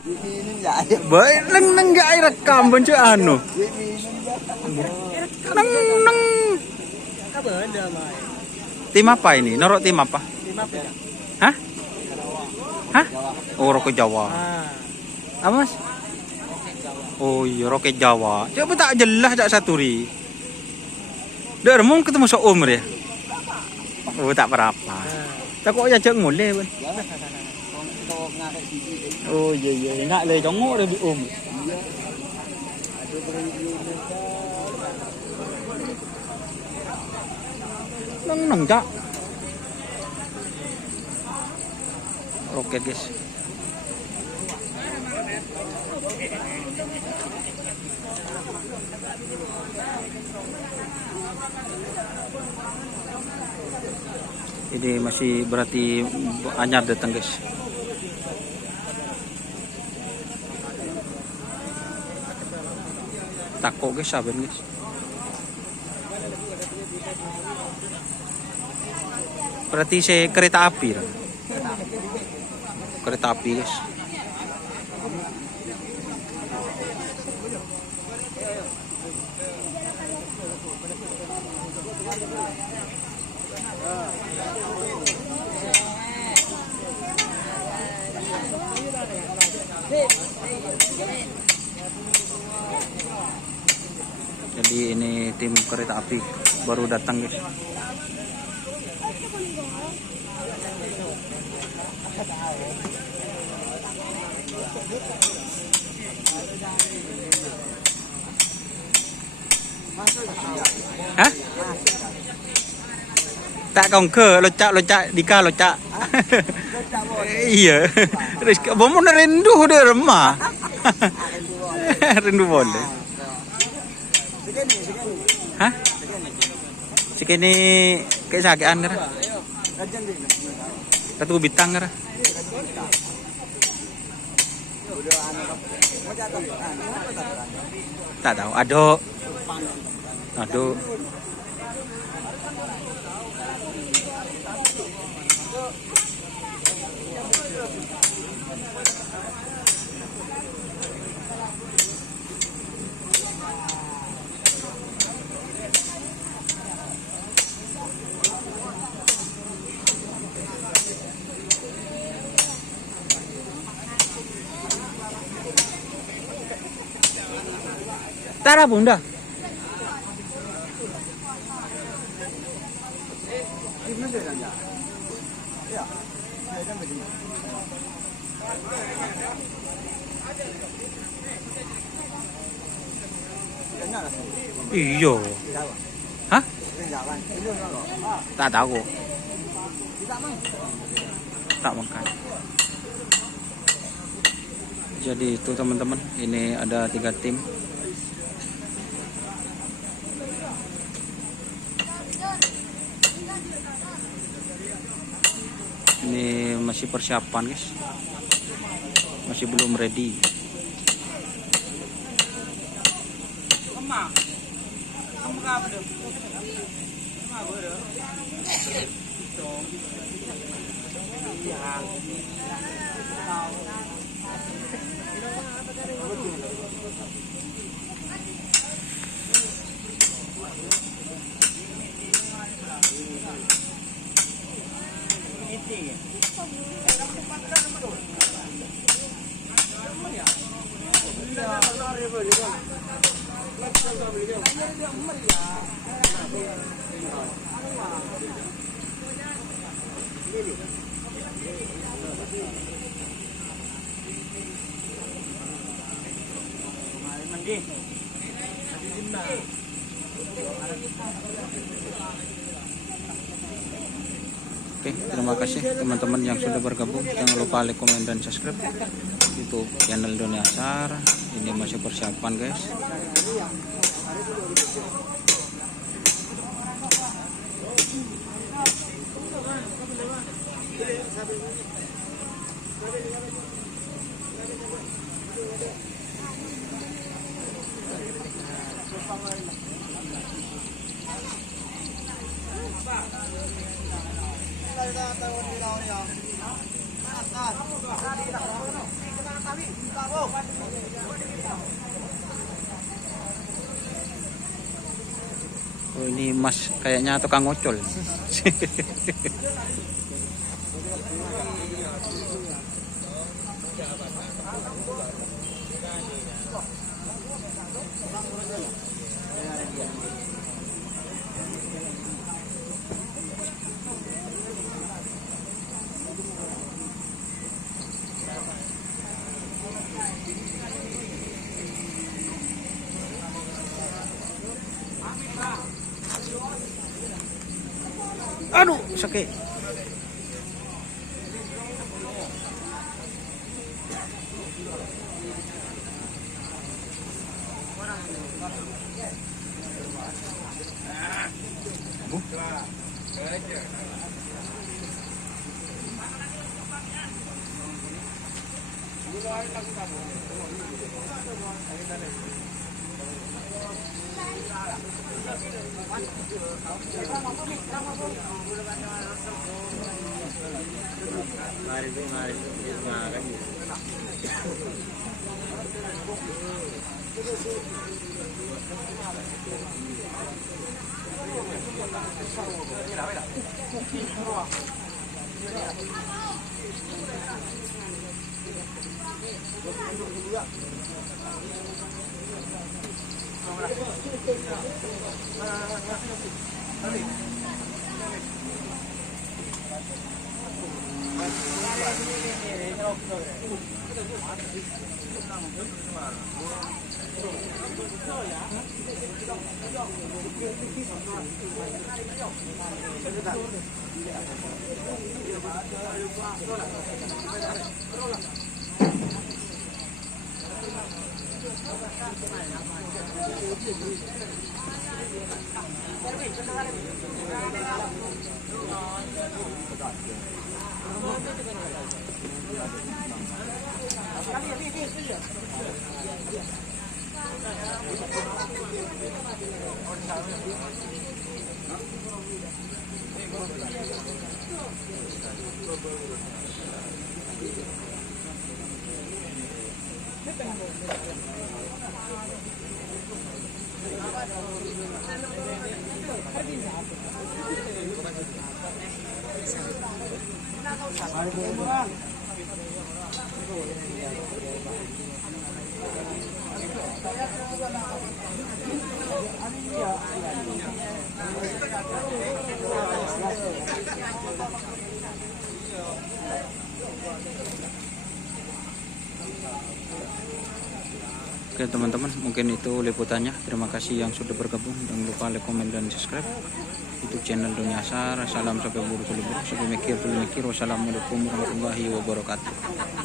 Baik neng gak air rekam benci anu. Neng. Tim apa ini? Norok tim apa? Hah? Hah? Oh, Roket Jawa. Apa mas? Oh iya, Roket Jawa. Coba tak jelas tak Saturi. Dermon ketemu seumur ya? Oh, tak berapa. Tak kok ya cek mulai pun. Oh iya iya, nak le jongok dia di Neng cak. Roket guys. Ini masih berarti anyar datang guys. Tako guys, sabar guys. Berarti saya kereta api lah. Kereta api guys. Jadi ini tim kereta api baru datang guys. Hah? Tak kongke locak dika locak. Iya. Rizka bomo rindu dia remah. Rindu boleh. Hah? Sikini kayak sakean kira. Katu bintang kira. Tak tahu. Aduh. Tara bunda. Iya. Hah? Tak tahu. Tak makan. Jadi itu teman-teman, ini ada 3 tim. Ini masih persiapan guys, masih belum ready. Oke, terima kasih teman-teman yang sudah bergabung. Jangan lupa like, komen, dan subscribe YouTube channel Doni Asar. Ini masih persiapan guys. Kita Oh, ini Mas kayaknya tukang ngocol. Aduh, sakit. Oke teman-teman, mungkin itu liputannya. Terima kasih yang sudah bergabung. Jangan lupa like, komen, dan subscribe YouTube channel Dunia Asar. Salam sampai buruk. Sampai mikir. Wassalamualaikum warahmatullahi wabarakatuh.